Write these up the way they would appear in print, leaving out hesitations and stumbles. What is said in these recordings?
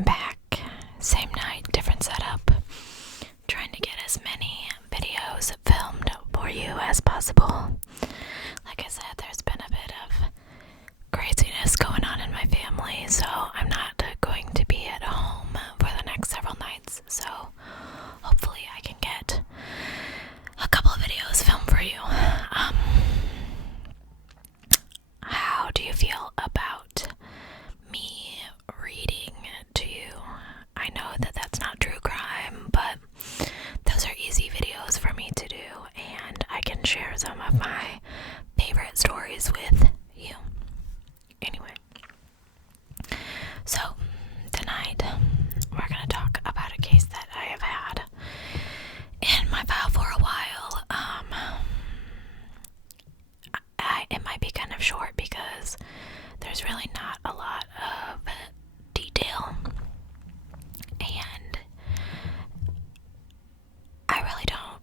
I'm back. Same night, different setup. Trying to get as many videos filmed for you as possible. Like I said, there's been a bit of craziness going on in my family, so I'm not going to be at home for the next several nights. So hopefully I can get a couple of videos filmed for you. How do you feel about me reading to you? I know that that's not true crime, but those are easy videos for me to do, and I can share some of my favorite stories with you. Anyway, so tonight we're going to talk about a case that I have had in my file for a while. It might be kind of short because there's really not a lot of detail, and I really don't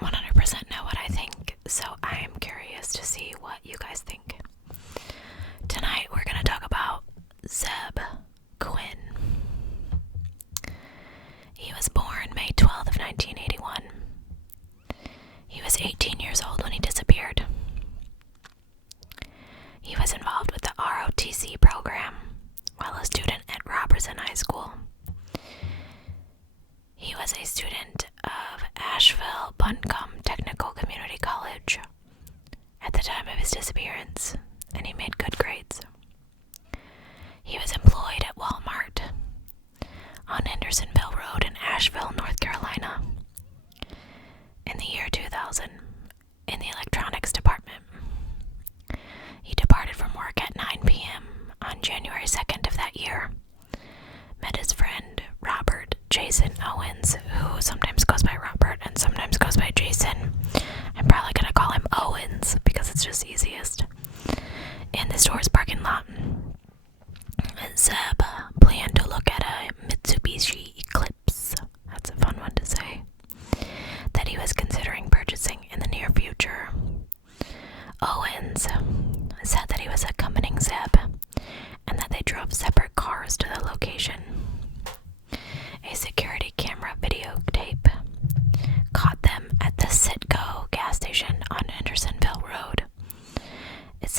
100% know what I think, so I am curious to see what you guys think. Tonight we're going to talk about Zebb Quinn. He was born May 12th of 1981. He was 18 years old when he disappeared. He was involved with the ROTC program while a student at Robertson High School. He was a student of Asheville Buncombe Technical Community College at the time of his disappearance, and he made good grades. He was employed at Walmart on Hendersonville Road in Asheville, North Carolina, in the year 2000 in the electronics department. He departed from work at 9 p.m. on January 2nd of that year, met his friend Robert Jason Owens, who sometimes goes by Robert and sometimes goes by Jason. I'm probably going to call him Owens because it's just easiest, in the store's parking lot. Zebb planned to look at a Mitsubishi Eclipse, that's a fun one to say, that he was considering purchasing in the near future. Owens said that he was accompanying Zebb and that they drove separate cars to the location. A security camera videotape caught them at the Citgo gas station on Hendersonville Road. It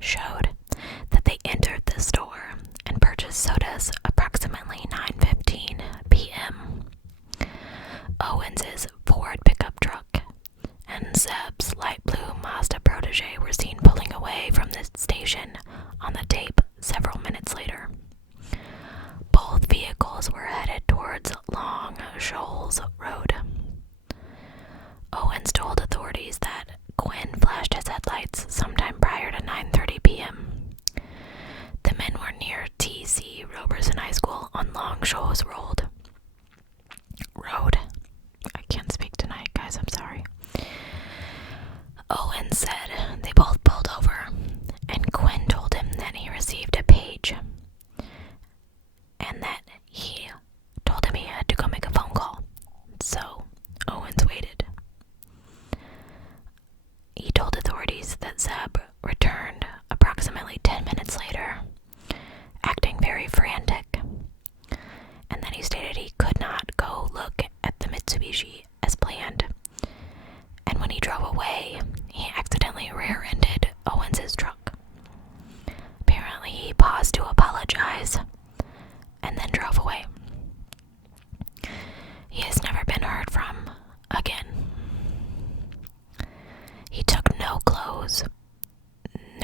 showed that they entered the store and purchased sodas approximately 9:15 p.m. Owens's Ford pickup truck and Zebb's light blue Mazda Protege were seen pulling away from the station on the tape several minutes later. Both vehicles were headed towards Long Shoals Road. Owens told authorities that Quinn flashed his headlights sometime prior to 9:30 p.m. The men were near T.C. Robertson High School on Long Shoals Road. I can't speak tonight, guys, I'm sorry. Owens said they both pulled over, and Quinn told him that he received a page and that he told him he had to go make a phone call. So Owens waited. He told authorities that Zebb returned approximately 10 minutes later, acting very frantic, and that he stated he could not go look at the Mitsubishi as planned. And when he drove away, he accidentally rear-ended Owens' truck. Apparently, he paused to apologize and then drove away. He has never been heard from again. He took no clothes,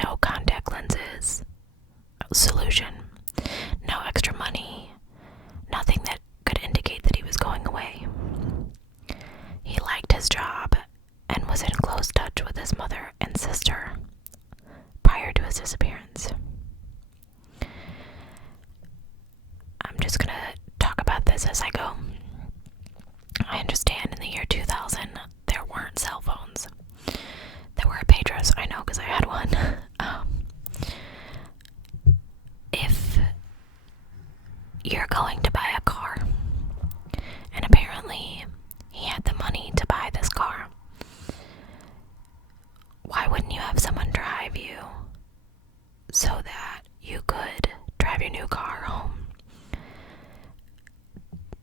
no contact lenses, solution, no extra money, nothing that could indicate that he was going away. He liked his job and was in close touch with his mother and sister prior to his disappearance. I'm just going to talk about this as I go. I understand in the year 2000 there weren't cell phones. There were pagers, I know because I had one. If you're going to buy a car, and apparently he had the money to buy this car, why wouldn't you have someone drive you so that you could track your new car home.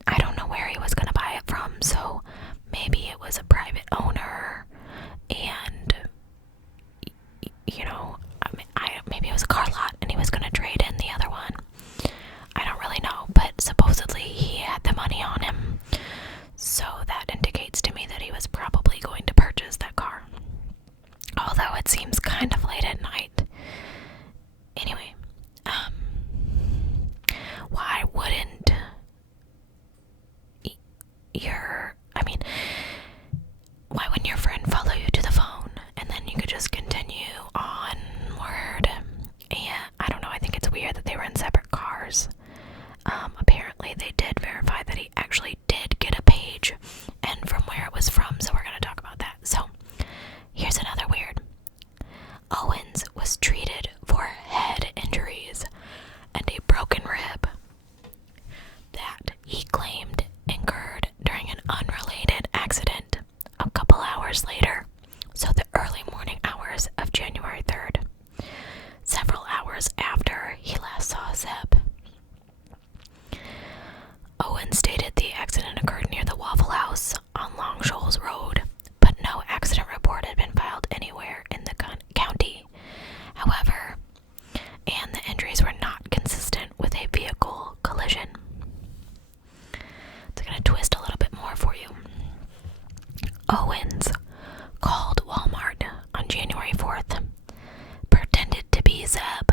I don't know where he was going to buy it from, so maybe it was a private owner, and, you know, maybe it was a car lot and he was going to trade in the other one. I don't really know, but supposedly he had the money on him, so that indicates to me that he was probably going to purchase that car. Although it seems kind of late at night. Anyway, why wouldn't why wouldn't your friend follow you to the phone and then you could just continue onward? And I don't know, I think it's weird that they were in separate cars. Apparently they did verify that he actually did get a page and from where it was from, so we're going to talk about that. So, here's another weird. Owens was treated for head injuries and a broken rib that he claimed incurred during an unrelated accident a couple hours later, so the early morning hours of January 3rd, several hours after he last saw Zebb. Owen stated the accident occurred near the Waffle House on Long Shoals Road, but no accident report had been filed anywhere in the county. However, and the injuries were not consistent with a vehicle collision. So I'm going to twist a little bit more for you. Owens called Walmart on January 4th, pretended to be Zebb,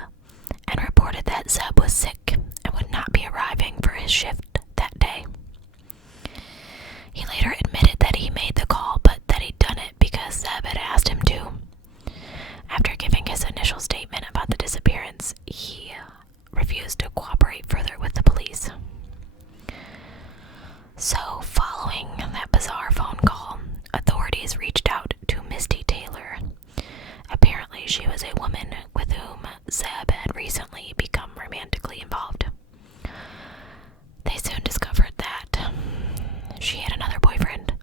and reported that Zebb was sick and would not be arriving for his shift that day. He later admitted that he made the call, but that he'd done it because Zebb had asked him to. After giving his initial statement about the disappearance, he refused to cooperate further with the police. So, following that bizarre phone call, authorities reached out to Misty Taylor. Apparently, she was a woman with whom Zebb had recently become romantically involved. They soon discovered that she had another boyfriend.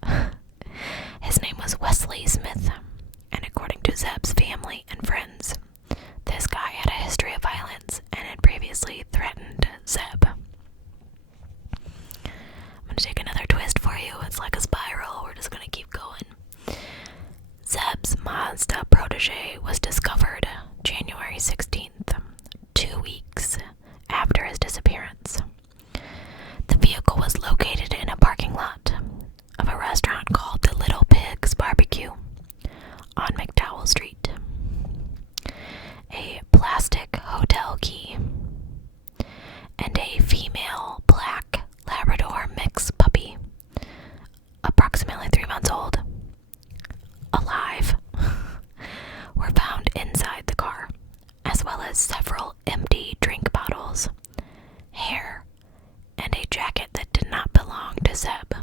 His name was Wesley Smith, and according to Zebb's family and friends, this guy had a history of violence and had previously threatened Zebb. I'm going to take another twist for you. It's like a spiral. We're just going to keep going. Zebb's Mazda protege was discovered January 16th, 2 weeks after his disappearance. The vehicle was located in a parking lot of a restaurant called the Little Pigs Barbecue on McDowell Street. A plastic hotel key and a female black Labrador mix puppy, approximately 3 months old, alive, were found inside the car, as well as several empty drink bottles, hair, and a jacket that did not belong to Zebb.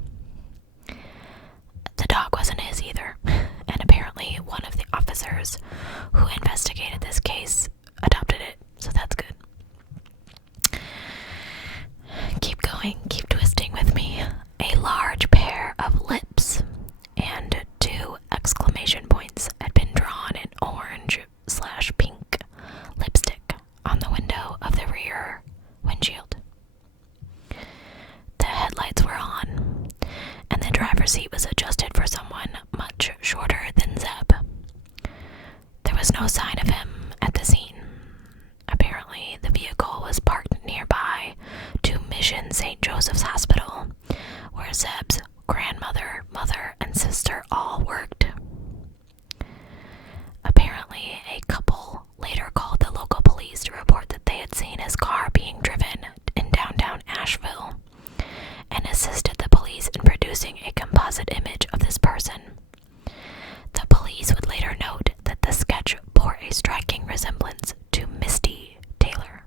The dog wasn't his either, and apparently one of the officers who investigated this case adopted it, so that's good. Keep going, keep twisting with me. A large pair of lips and 2 exclamation points had been drawn in orange/pink lipstick on the window of the rear windshield. The headlights were on, and the driver's seat was adjusted for someone much shorter than Zebb. There was no sign of him at the scene. Apparently, the vehicle was parked nearby to Mission St. Joseph's Hospital, where Zebb's grandmother, mother, and sister all worked. Apparently, a couple later called the local police to report that they had seen his car being driven in downtown Asheville and assisted the police in producing a composite image of this person. The police would later note that the sketch bore a striking resemblance to Misty Taylor.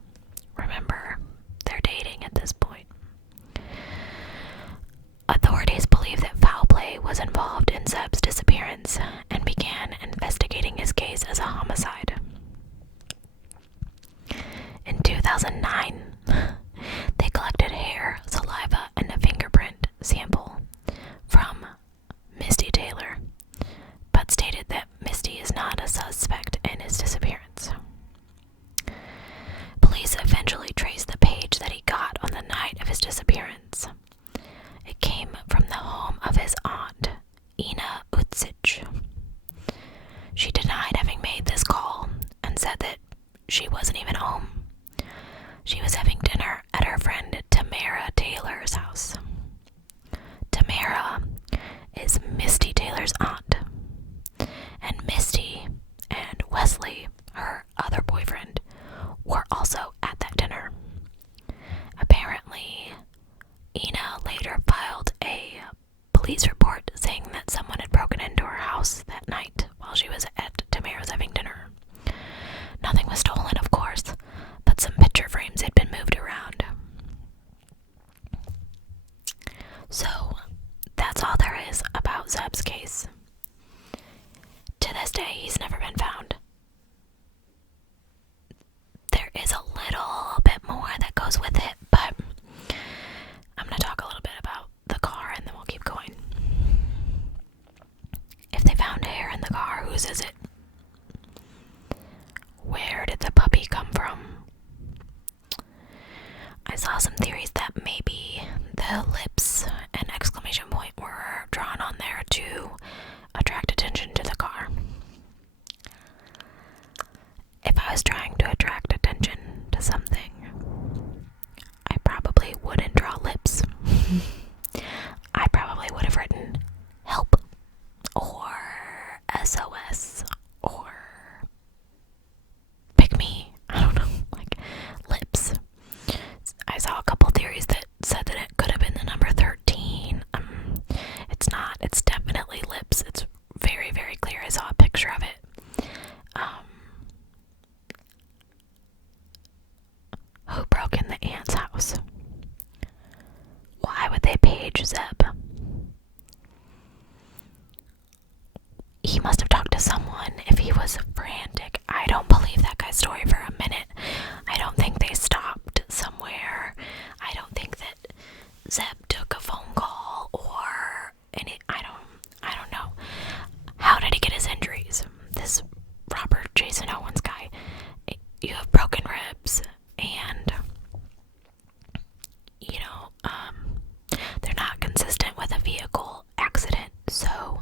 Remember, they're dating at this point. Authorities believe that foul play was involved in Zebb's disappearance and began investigating his case as a homicide. In 2009, they collected hair, saliva, and a fingerprint sample from Misty Taylor, but stated that Misty is not a suspect in his disappearance. Police eventually traced the was trying to attract attention to something, I probably wouldn't draw lips. I probably would have written help or SOS or pick me. I don't know, like lips. I saw a couple theories that said that it could have been the number 13. It's not. It's definitely lips. It's very, very clear. I saw a picture of it. Who broke in the aunt's house? Why would they page Zebb? He must have talked to someone if he was frantic. I don't believe that guy's story for a minute. I don't think they stopped somewhere. I don't think that Zebb took a phone call or any. I don't know. How did he get his injuries? This Robert Jason Owens guy. You have broken ribs and they're not consistent with a vehicle accident. So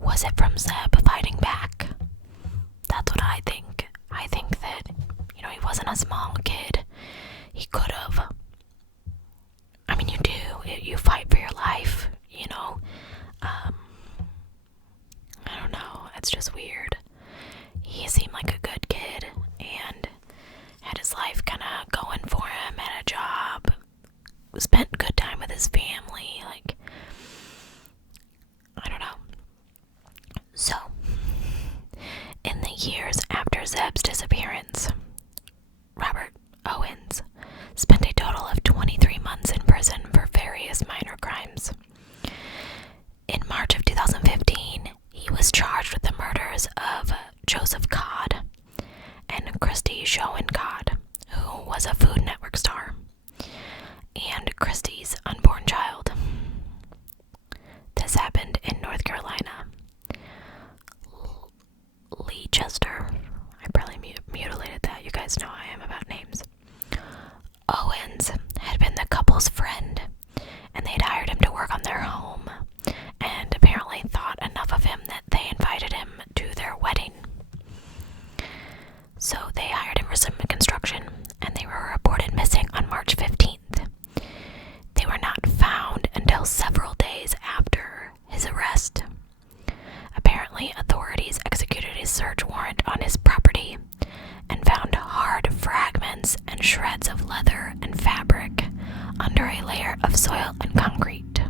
was it from Zebb fighting back? That's what I think. I think that, he wasn't a small kid. He could have. I mean, you do. You fight for your life, I don't know. It's just weird. He seemed like a good kid and had his life kind of going for him, had a job, spent good time with his family. Like, I don't know. So, in the years after Zebb's disappearance, Robert Owens spent a total of 23 months in prison for various minor crimes. In March of 2015, he was charged with the murders of Joseph Codd and Christy Schoen Codd, who was a Food Network star, and Christy's unborn child. This happened in North Carolina. Leicester. I probably mutilated that. You guys know I am about names. Owens had been the couple's friend, and they'd hired him to work on their home, and apparently thought enough of him that they invited him to their wedding. So they hired him for some construction, and they were reported missing on March 15th. They were not found until several days after his arrest. Apparently, authorities executed a search warrant on his property and found hard fragments and shreds of leather and fabric under a layer of soil and concrete,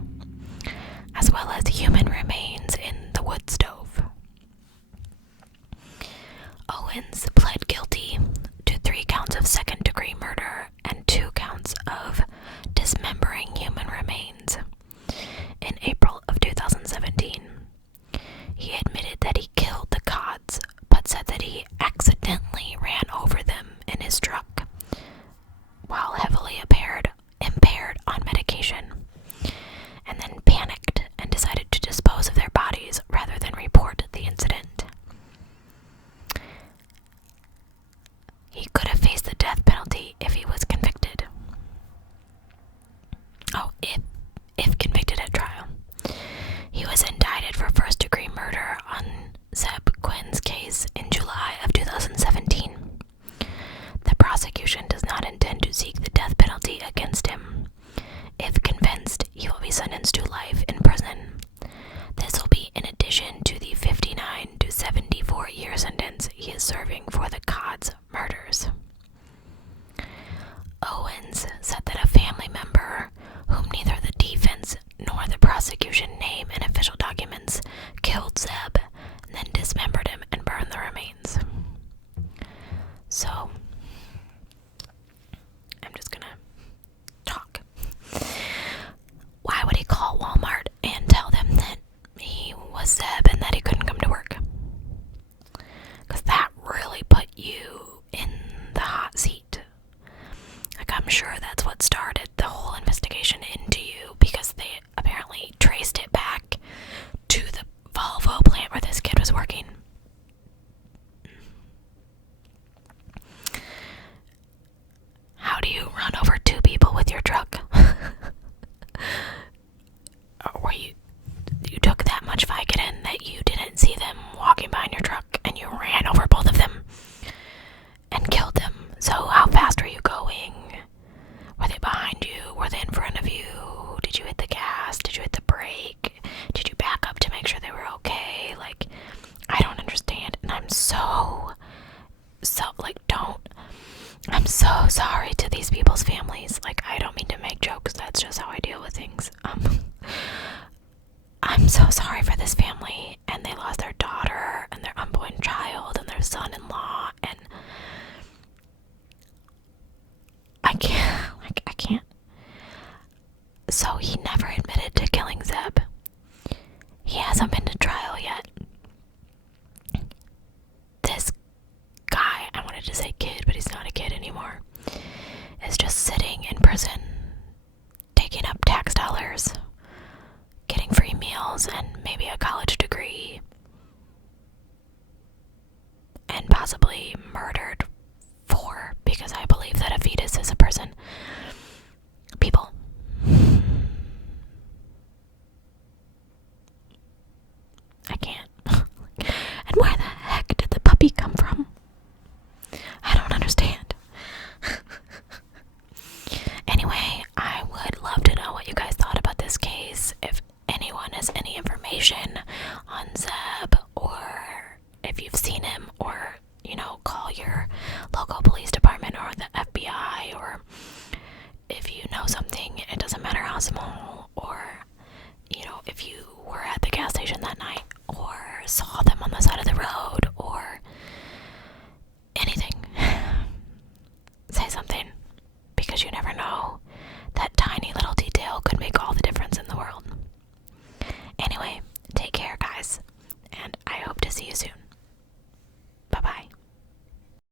as well as human remains in the wood stove. Owens pled guilty to 3 counts of second-degree murder and 2 counts of dismembering human remains. In April of 2017, he admitted that he killed the Codds, but said that he accidentally ran over them in his truck while heavily impaired on medication, and then panicked and decided to dispose of their bodies rather than report the incident. He could have faced the death penalty if he was convicted. Oh, if convicted at trial. He was indicted for first-degree murder on Zebb Quinn's case in July of 2017. The prosecution does not intend to seek the death penalty against him. If convinced, he will be sentenced to life in prison. This will be in addition to the 59 to 74-year sentence he is serving for the Codds murders. Owens said that a family member, whom neither the defense nor the prosecution name in official documents, killed Zebb and then dismembered him and burned the remains. So, I'm just gonna talk. Why would he call Walmart and tell them that he was Zebb and that he couldn't come to work? Because that really put you in the hot seat. Like, I'm sure that's what started the whole investigation into you, because they apparently traced it back to the Volvo plant where this kid was working. How do you run over 2 people with your truck? Or you took that much Vicodin that you didn't see them walking behind your truck and you ran over both of them? so sorry to these people's families. Like, I don't mean to make jokes, that's just how I deal with things. I'm so sorry for this family, and they lost their daughter and their unborn child and their son-in-law, and I can't. So he never admitted to killing Zebb. He hasn't been to trial yet. This guy, I wanted to say kid, but he's not a kid anymore, is just sitting in prison, taking up tax dollars, getting free meals and maybe a college degree, and possibly murdered for, because I believe that a fetus is a person. People. I can't. And where the heck did the puppy come from? I don't understand. Anyway, I would love to know what you guys thought about this case. If anyone has any information on Zebb, or if you've seen him, or, call your local police